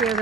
Good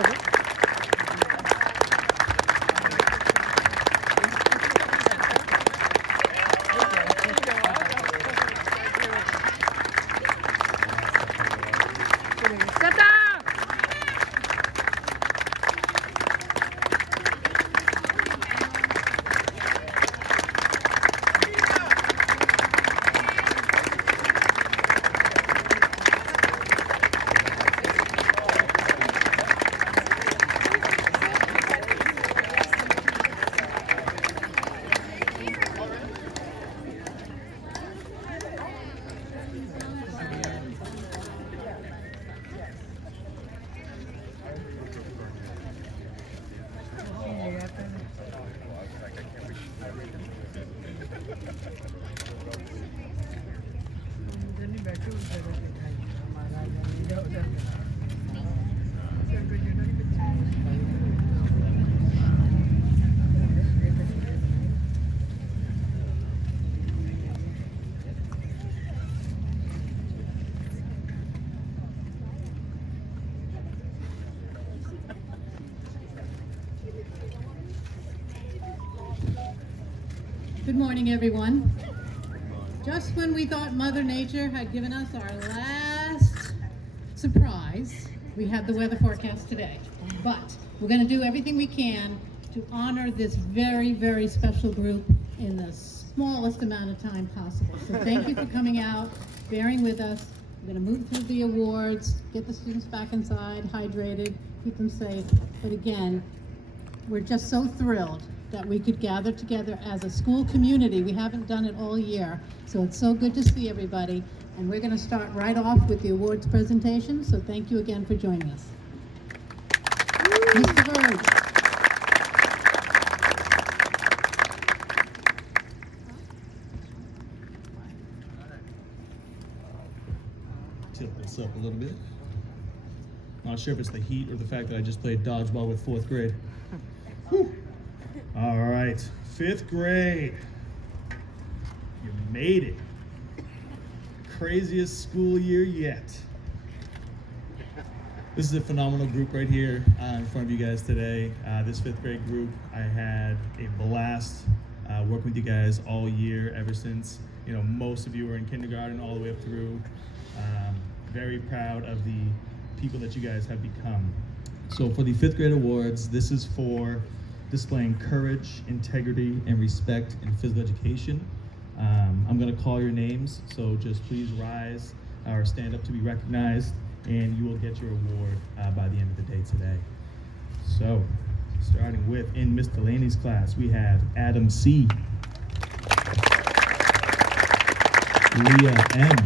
morning, everyone. Just when we thought Mother Nature had given us our last surprise, we had the weather forecast today. But we're going to do everything we can to honor this very, very special group in the smallest amount of time possible. So thank you for coming out, bearing with us. We're going to move through the awards, get the students back inside, hydrated, keep them safe. But again, we're just so thrilled that we could gather together as a school community. We haven't done it all year, so it's so good to see everybody. And we're going to start right off with the awards presentation, so thank you again for joining us. Mr. Verge. Tilt this up a little bit. Not sure if it's the heat or the fact that I just played dodgeball with 4th grade. Whew. All right, 5th grade. You made it. Craziest school year yet. This is a phenomenal group right here in front of you guys today. This 5th grade group, I had a blast working with you guys all year, ever since, most of you were in kindergarten all the way up through. Very proud of the people that you guys have become. So for the 5th grade awards, this is for displaying courage, integrity, and respect in physical education. I'm gonna call your names, so just please rise or stand up to be recognized, and you will get your award by the end of the day today. So, starting with, in Miss Delaney's class, we have Adam C., Leah M.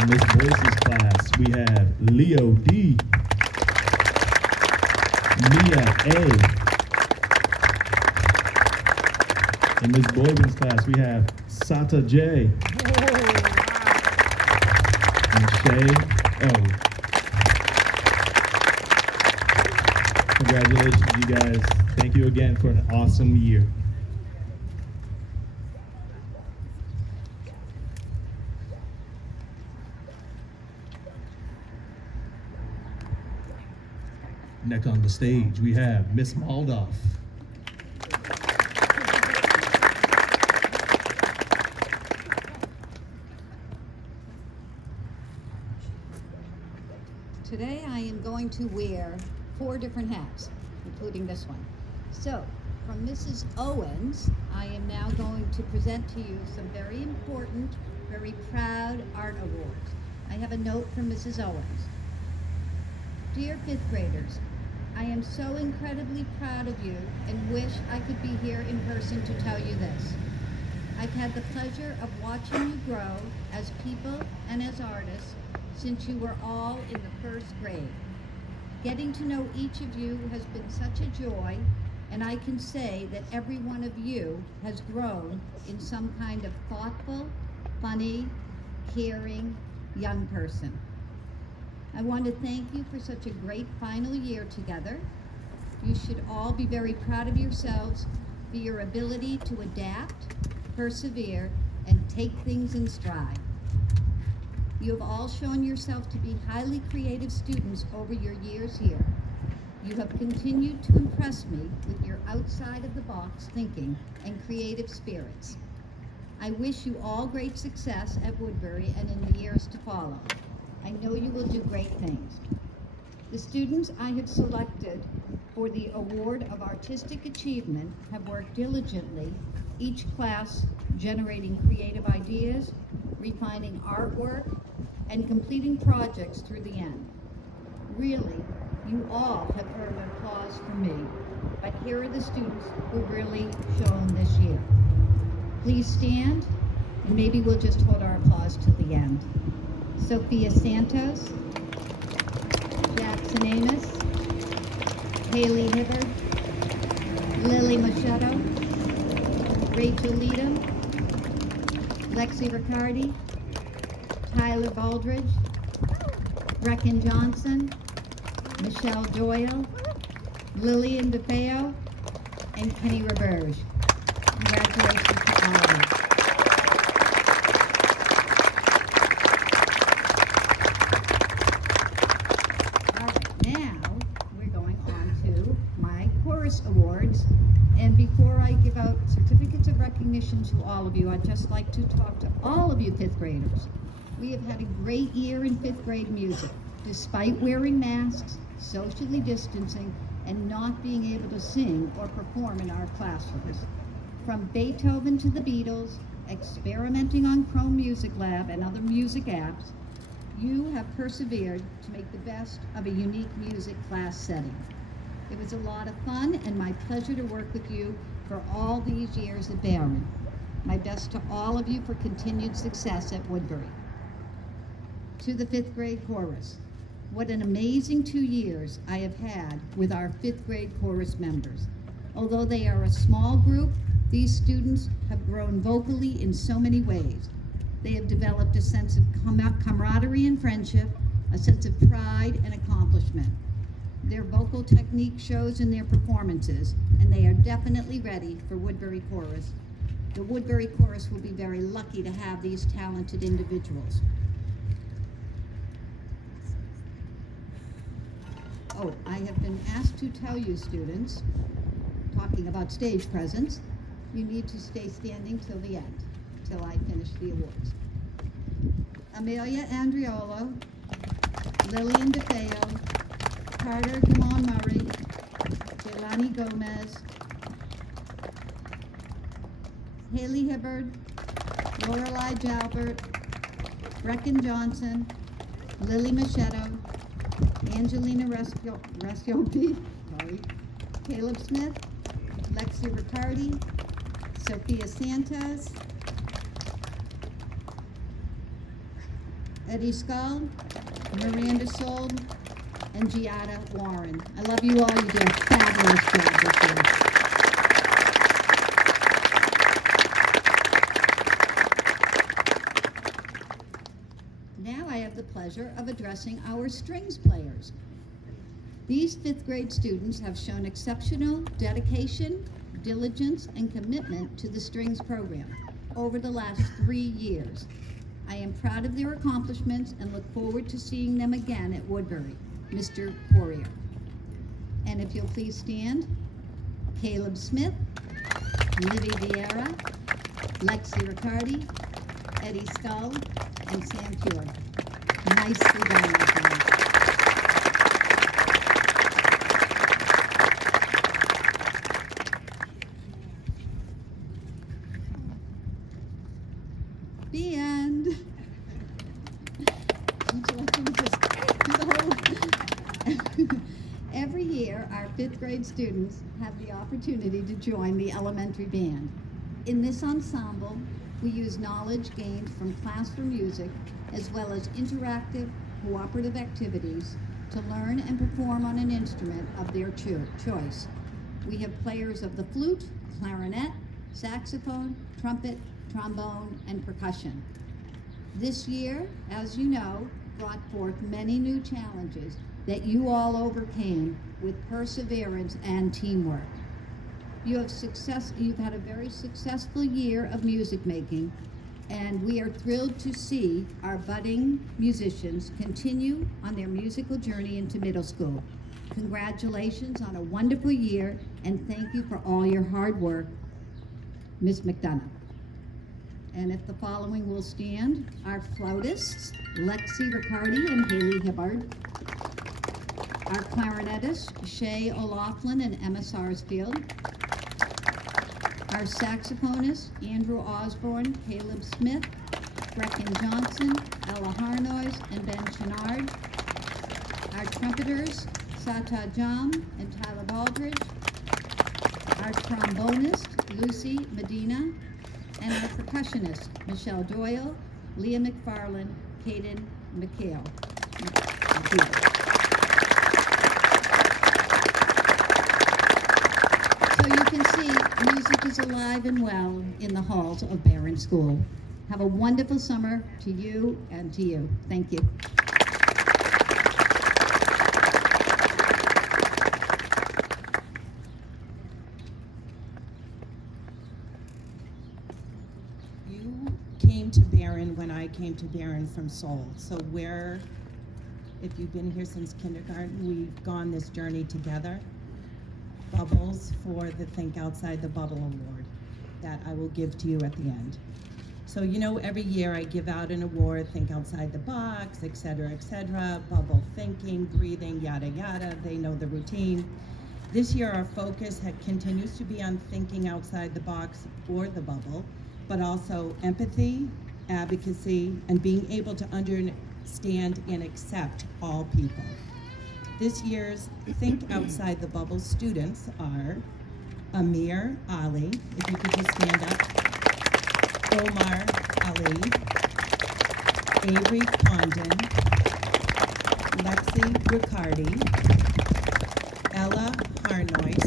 In Miss Boyce's class, we have Leo D., Mia A. In Ms. Boyden's class, we have Sata J. And Shay O. Congratulations, you guys. Thank you again for an awesome year. Next on the stage, we have Miss Maldoff. Today I am going to wear 4 different hats, including this one. So, from Mrs. Owens, I am now going to present to you some very important, very proud art awards. I have a note from Mrs. Owens. Dear 5th graders, I am so incredibly proud of you and wish I could be here in person to tell you this. I've had the pleasure of watching you grow as people and as artists since you were all in the 1st grade. Getting to know each of you has been such a joy, and I can say that every one of you has grown in some kind of thoughtful, funny, caring young person. I want to thank you for such a great final year together. You should all be very proud of yourselves for your ability to adapt, persevere, and take things in stride. You have all shown yourself to be highly creative students over your years here. You have continued to impress me with your outside-of-the-box thinking and creative spirits. I wish you all great success at Woodbury and in the years to follow. I know you will do great things. The students I have selected for the Award of Artistic Achievement have worked diligently, each class generating creative ideas, refining artwork, and completing projects through the end. Really, you all have earned applause from me, but here are the students who really shone this year. Please stand, and maybe we'll just hold our applause till the end. Sophia Santos, Jackson Amos, Haley Hibbard, Lily Machado, Rachel Leadham, Lexi Riccardi, Tyler Baldridge, Brecken Johnson, Michelle Doyle, Lillian DeFeo, and Kenny Roberge. Congratulations to all of you. All right, now we're going on to my chorus awards. And before I give out certificates of recognition to all of you, I'd just like to talk to all of you fifth graders. We have had a great year in fifth grade music, despite wearing masks, socially distancing, and not being able to sing or perform in our classrooms. From Beethoven to the Beatles, experimenting on Chrome Music Lab and other music apps, you have persevered to make the best of a unique music class setting. It was a lot of fun and my pleasure to work with you for all these years at Barron. My best to all of you for continued success at Woodbury. To the fifth grade chorus, what an amazing 2 years I have had with our fifth grade chorus members. Although they are a small group, these students have grown vocally in so many ways. They have developed a sense of camaraderie and friendship, a sense of pride and accomplishment. Their vocal technique shows in their performances, and they are definitely ready for Woodbury Chorus. The Woodbury Chorus will be very lucky to have these talented individuals. Oh, I have been asked to tell you students, talking about stage presence, you need to stay standing till the end, till I finish the awards. Amelia Andriolo, Lillian DeFeo, Carter Damon Murray, Jelani Gomez, Haley Hibbard, Lorelei Jalbert, Brecken Johnson, Lily Machado, Angelina Resciopi, Caleb Smith, Lexi Riccardi, Sophia Santos, Eddie Scull, Miranda Sold, and Giada Warren. I love you all. You did a fabulous job this year. Now I have the pleasure of addressing our strings players. These fifth grade students have shown exceptional dedication, diligence, and commitment to the strings program over the last 3 years. I am proud of their accomplishments and look forward to seeing them again at Woodbury. Mr. Poirier. And if you'll please stand, Caleb Smith, Livy Vieira, Lexi Riccardi, Eddie Scull, and Sam Pure. Nicely done, my friends. The end. Would you like to just do the whole? Every year, our fifth grade students have the opportunity to join the elementary band. In this ensemble, we use knowledge gained from classroom music as well as interactive, cooperative activities to learn and perform on an instrument of their choice. We have players of the flute, clarinet, saxophone, trumpet, trombone, and percussion. This year, as you know, brought forth many new challenges that you all overcame with perseverance and teamwork. You've had a very successful year of music making, And we are thrilled to see our budding musicians continue on their musical journey into middle school. Congratulations on a wonderful year, and thank you for all your hard work, Ms. McDonough. And if the following will stand, our flautists, Lexi Riccardi and Haley Hibbard. Our clarinetists, Shay O'Laughlin and Emma Sarsfield. Our saxophonists, Andrew Osborne, Caleb Smith, Brecken Johnson, Ella Harnois, and Ben Chenard. Our trumpeters, Sata Jam and Tyler Baldridge. Our trombonist, Lucy Medina, and our percussionist, Michelle Doyle, Leah McFarland, Kaden McHale. So you can see, music is alive and well in the halls of Barron School. Have a wonderful summer to you and to you. Thank you. You came to Barron when I came to Barron from Seoul. So if you've been here since kindergarten, we've gone this journey together. Bubbles for the Think Outside the Bubble Award that I will give to you at the end. So every year I give out an award, Think Outside the Box, et cetera, bubble thinking, breathing, yada, yada. They know the routine. This year our focus continues to be on thinking outside the box or the bubble, but also empathy, advocacy, and being able to understand and accept all people. This year's Think Outside the Bubble students are Amir Ali, if you could just stand up, Omar Ali, Avery Condon, Lexi Riccardi, Ella Harnois,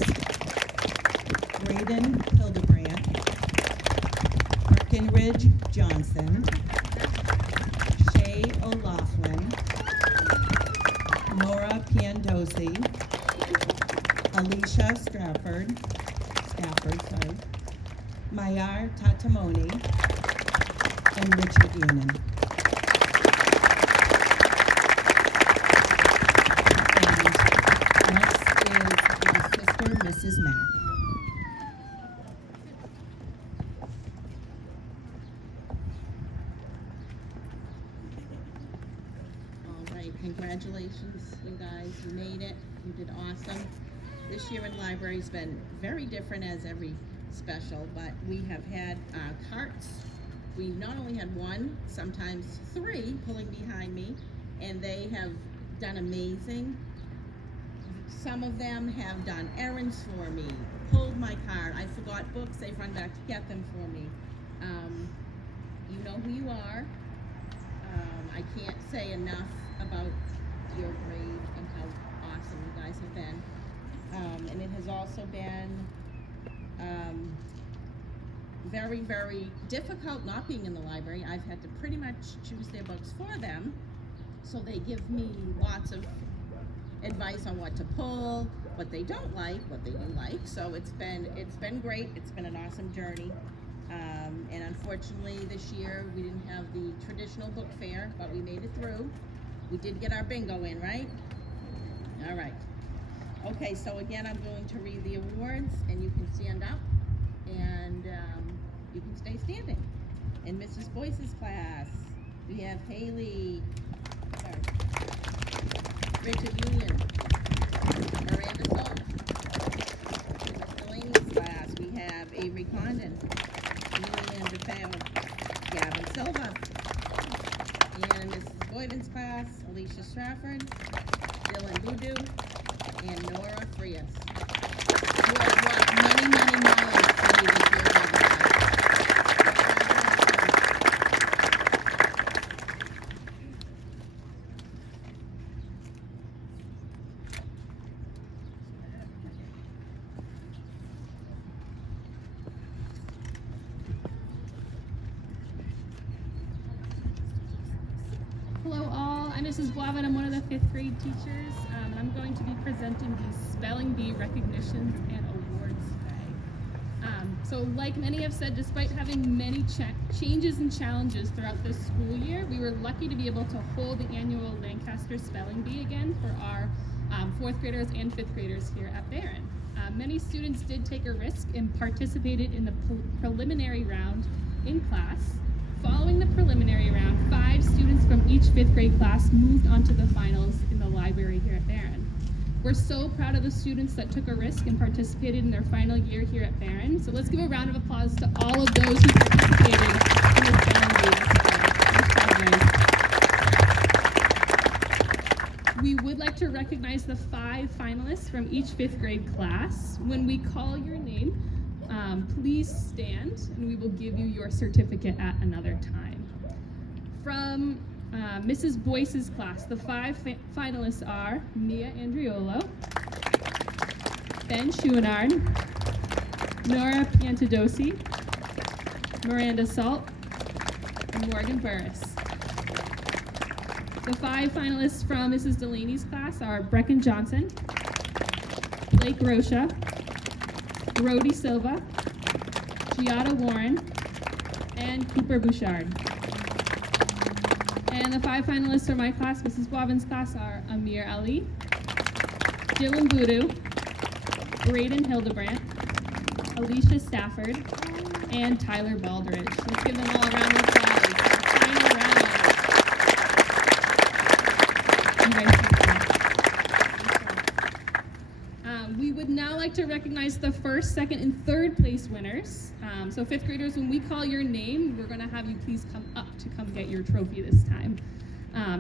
Braden Hildebrandt, Breckenridge Johnson, Shay O'Laughlin, Nora Piandosi, Alicia Stafford, Mayar Tatamoni, and Richard Unan. And next is my sister, Mrs. Mack. All right, congratulations, you guys. You made it. You did awesome. This year in library's been very different as every special, but we have had carts. We've not only had one, sometimes three pulling behind me, and they have done amazing. Some of them have done errands for me, pulled my cart. I forgot books, they've run back to get them for me. You know who you are. I can't say enough about your grade and how awesome you guys have been. And it has also been very, very difficult not being in the library. I've had to pretty much choose their books for them, so they give me lots of advice on what to pull, what they don't like, what they do like. So it's been great. It's been an awesome journey. And unfortunately this year we didn't have the traditional book fair, but we made it through. We did get our bingo in, right? All right. Okay, so again, I'm going to read the awards, and you can stand up, and you can stay standing. In Mrs. Boyce's class, we have Haley, Richard Union, Miranda Salt. In Miss Delaney's class, we have Avery Condon, Leanne DeFeo, Gavin Silva. And in Mrs. Boyden's class, Alicia Strafford, Dylan Boudou, and Nora Frias. You have walked many, many miles for me this year, my God. Hello all, I'm Mrs. Blavin. I'm one of the 5th grade teachers. And I'm going to be presenting the Spelling Bee recognitions and awards today. So like many have said, despite having many changes and challenges throughout this school year, we were lucky to be able to hold the annual Lancaster Spelling Bee again for our 4th graders and 5th graders here at Barron. Many students did take a risk and participated in the preliminary round in class. Following the preliminary round, 5 students from each 5th grade class moved on to the finals in the library here at Barron. We're so proud of the students that took a risk and participated in their final year here at Barron. So let's give a round of applause to all of those who participated in the spelling bee. We would like to recognize the 5 finalists from each 5th grade class. When we call your name, please stand and we will give you your certificate at another time. From Mrs. Boyce's class, the 5 finalists are Mia Andriolo, Ben Chouinard, Nora Piantadosi, Miranda Salt, and Morgan Burris. The 5 finalists from Mrs. Delaney's class are Brecken Johnson, Blake Rocha, Brody Silva, Giada Warren, and Cooper Bouchard. And the 5 finalists from my class, Mrs. Boivin's class, are Amir Ali, Dylan Voodoo, Braden Hildebrandt, Alicia Stafford, and Tyler Baldridge. Let's give them all a round of applause. Final round. You guys can clap. We would now like to recognize the 1st, 2nd, and 3rd place winners. So 5th graders, when we call your name, we're gonna have you please come up to come get your trophy this time.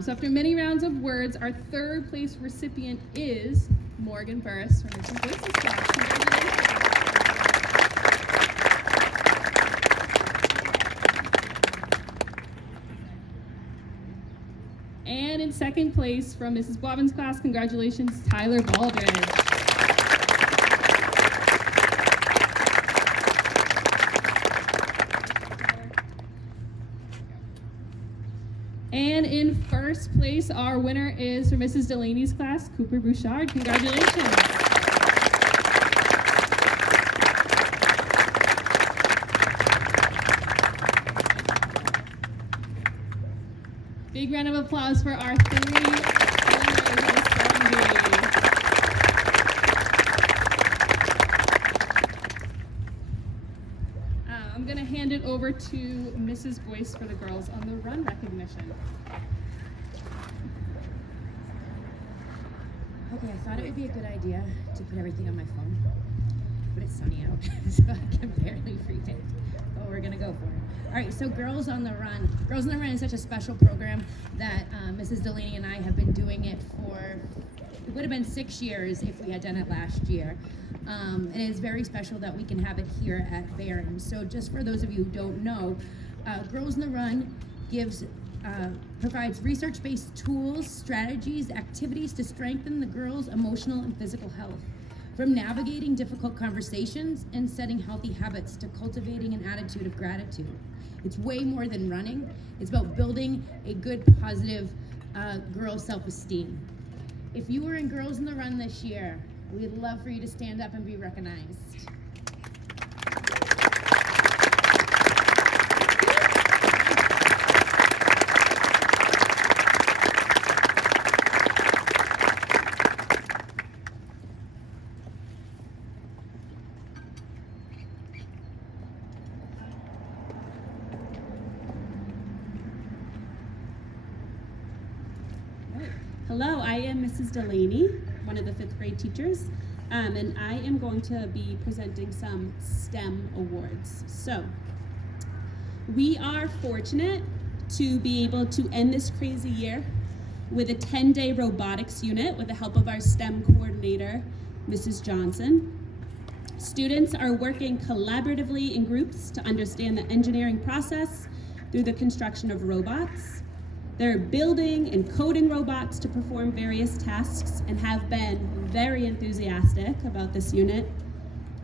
So after many rounds of words, our 3rd place recipient is Morgan Burris from Mrs. Boyce's class. Congratulations. And in 2nd place from Mrs. Boivin's class, congratulations, Tyler Baldridge. And in 1st place, our winner is from Mrs. Delaney's class, Cooper Bouchard. Congratulations. Big round of applause for our 3 winners of the spelling bee. I'm going to hand it over to Mrs. Boyce for the girls on the run recognition. Okay, I thought it would be a good idea to put everything on my phone, but it's sunny out, so I can barely read it. But we're gonna go for it. All right, so Girls on the Run. Girls on the Run is such a special program that Mrs. Delaney and I have been doing it for, it would have been 6 years if we had done it last year. And it is very special that we can have it here at Barron. So just for those of you who don't know, Girls on the Run provides research-based tools, strategies, activities to strengthen the girls' emotional and physical health. From navigating difficult conversations and setting healthy habits to cultivating an attitude of gratitude. It's way more than running. It's about building a good, positive girl self-esteem. If you were in Girls on the Run this year, we'd love for you to stand up and be recognized. Hello, I am Mrs. Delaney, one of the 5th grade teachers, and I am going to be presenting some STEM awards. So, we are fortunate to be able to end this crazy year with a 10-day robotics unit with the help of our STEM coordinator, Mrs. Johnson. Students are working collaboratively in groups to understand the engineering process through the construction of robots. They're building and coding robots to perform various tasks and have been very enthusiastic about this unit.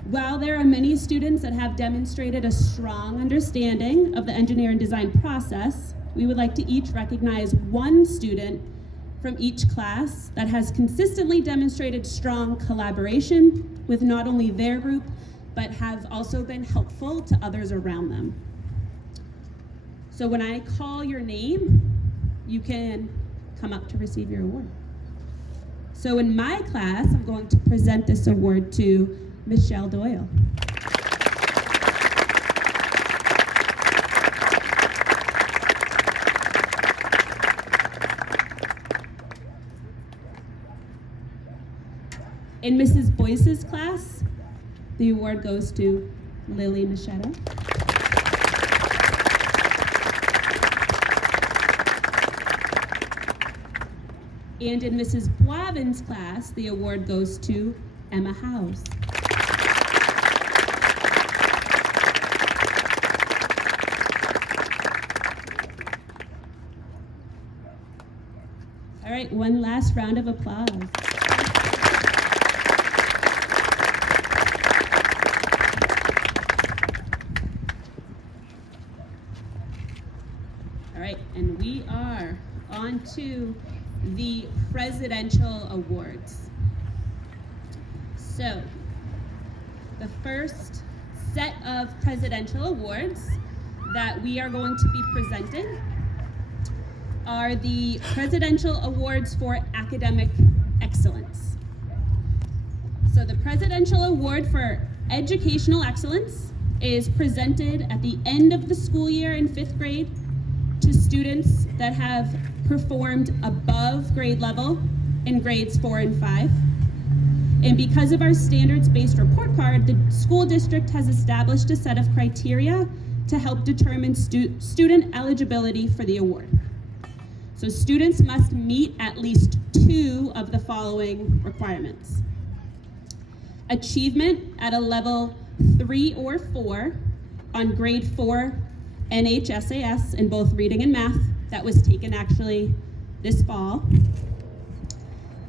While there are many students that have demonstrated a strong understanding of the engineer and design process, we would like to each recognize one student from each class that has consistently demonstrated strong collaboration with not only their group, but have also been helpful to others around them. So when I call your name, you can come up to receive your award. So in my class, I'm going to present this award to Michelle Doyle. In Mrs. Boyce's class, the award goes to Lily Machetta. And in Mrs. Boivin's class, the award goes to Emma House. All right, one last round of applause. All right, and we are on to the Presidential Awards. So, the first set of Presidential Awards that we are going to be presenting are the Presidential Awards for Academic Excellence. So the Presidential Award for Educational Excellence is presented at the end of the school year in 5th grade to students that have performed above grade level in grades 4 and 5. And because of our standards-based report card, the school district has established a set of criteria to help determine student eligibility for the award. So students must meet at least 2 of the following requirements. Achievement at a level 3 or 4 on grade 4 NHSAS in both reading and math. That was taken actually this fall.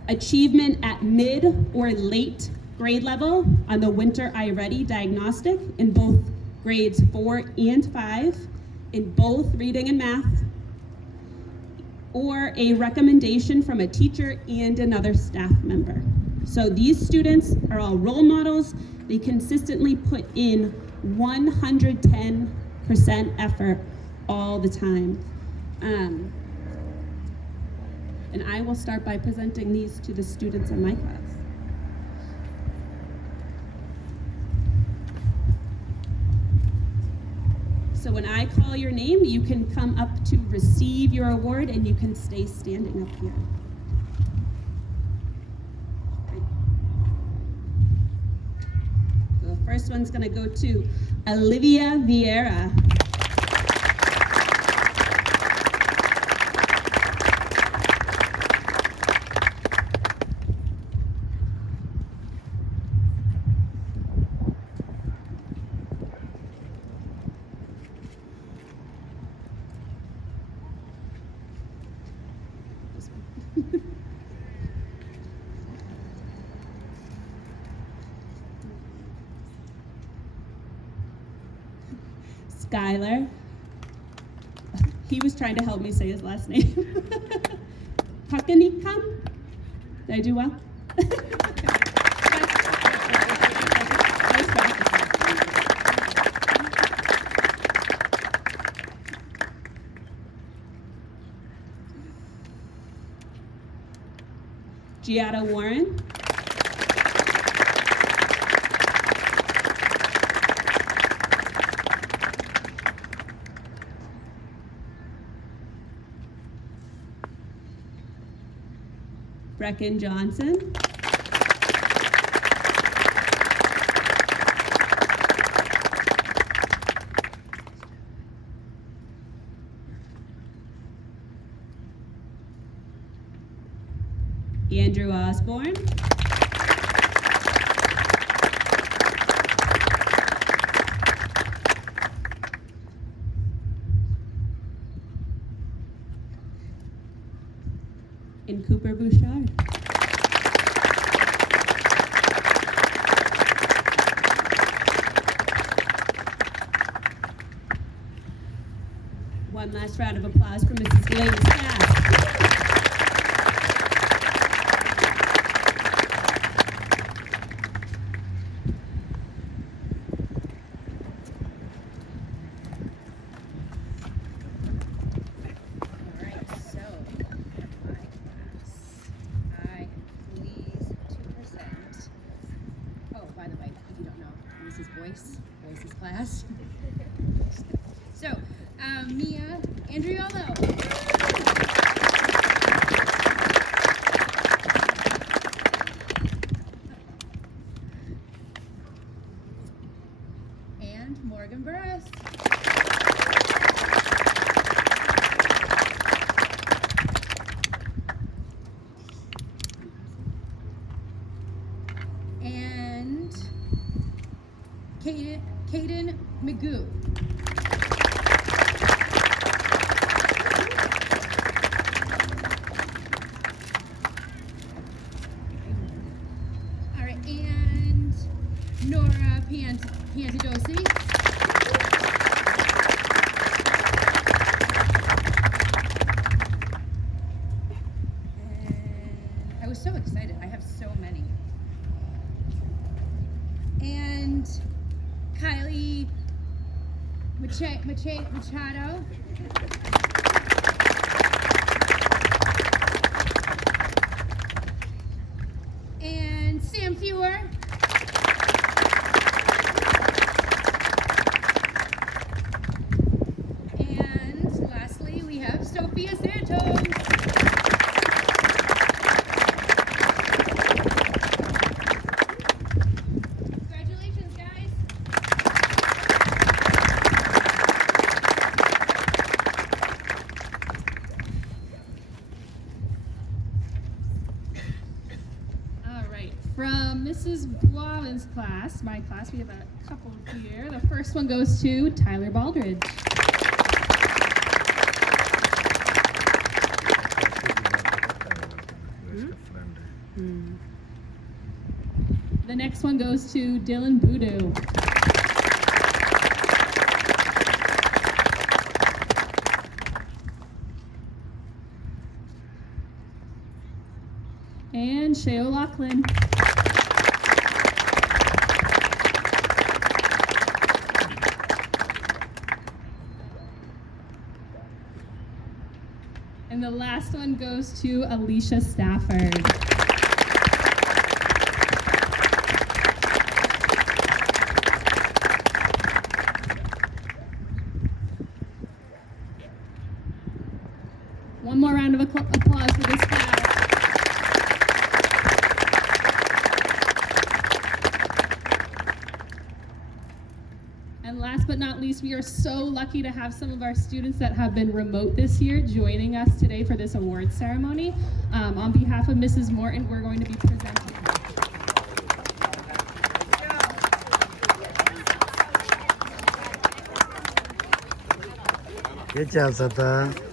Achievement at mid or late grade level on the Winter iReady diagnostic in both grades 4 and 5 in both reading and math, or a recommendation from a teacher and another staff member. So these students are all role models. They consistently put in 110% effort all the time. And I will start by presenting these to the students in my class. So when I call your name, you can come up to receive your award and you can stay standing up here. So the first one's gonna go to Olivia Vieira. Skylar. He was trying to help me say his last name. Pakanikam? Did I do well? Nice practice. Giada Warren. Brecken Johnson. Andrew Osborne. And Cooper Bouchard. One last round of applause for Mrs. Delaney's class. Voices class. So, Mia Andriolo. And Morgan Burris. And Caden Magoo. All right, and Nora Pantadosi. And I was so excited. I have so many. And Kylie Machado. And Sam Fewer. And lastly, we have Sophia Santos. Congratulations, guys. All right, from Mrs. Blavin's class, my class, we have a couple here. The first one goes to Tyler Baldridge. The next one goes to Dylan Boudou. And Shay O'Loughlin. And the last one goes to Alicia Stafford. One more round of applause for this class. And last but not least, we are so lucky to have some of our students that have been remote this year joining us today for this award ceremony. On behalf of Mrs. Morton, we're going to be presenting. Good job, Sata.